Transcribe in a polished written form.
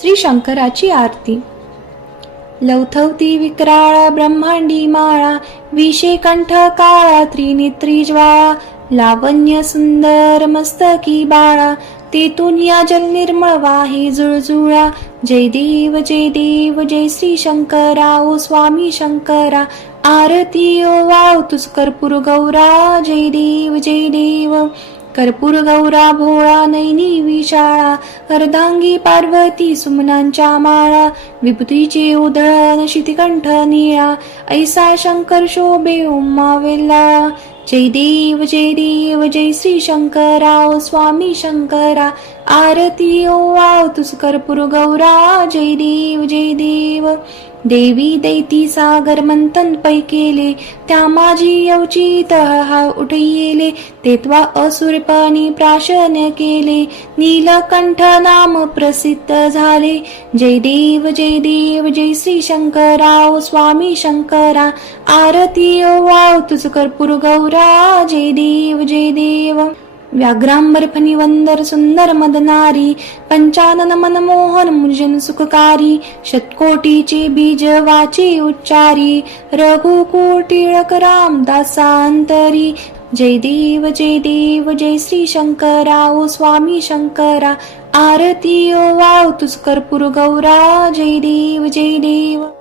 श्री शंकराची आरती. लवथवती विक्राळा ब्रह्मांडी माळा, विषे कंठ काळा त्रिनेत्री ज्वाळा, लावण्य सुंदर मस्तकी बाळा, तेतून या जल निर्मळ वाहे जुळजुळा. जय देव जय देव जय श्री शंकरा, ओ स्वामी शंकरा, आरती ओ वाव तुझ कर्पूर गौरा. जय देव जय देव. कर्पूर गौरा भोळा नैनी विशाळा, अर्धांगी पार्वती सुमनांच्या माळा, विभूतीचे उधळण शितिकंठ निळा, ऐसा शंकर शोभे उम्मा वेल्लाळा. जय देव जय देव जय श्री शंकरा, ओ स्वामी शंकरा, आरती ओ वाव तुझ कर्पूर गौरा. जय देव जय देव. देवी दैती सागर मंथन पै केले, त्या माझी अवचित हा उठयेले, तेत्वा असुरपणी प्राशन केले, नीलकंठ नाम प्रसिद्ध झाले. जय देव जय देव जय श्री शंकरा, ओ स्वामी शंकरा, आरती ओ वाव तुझ कर्पूर गौरा. जय देव जय देव. व्याघ्रांबर फणीवंदर सुंदर मदनारी, पंचानन मनमोहन मुर्जन सुखकारी, शतकोटीचे बीज वाचे उच्चारी, रघुकुळ टिळक रामदासांतरी. जय देव जय देव जय श्री शंकरा, ओ स्वामी शंकरा, आरती ओ वाव तुझ कर्पूर गौरा. जय देव जय देव.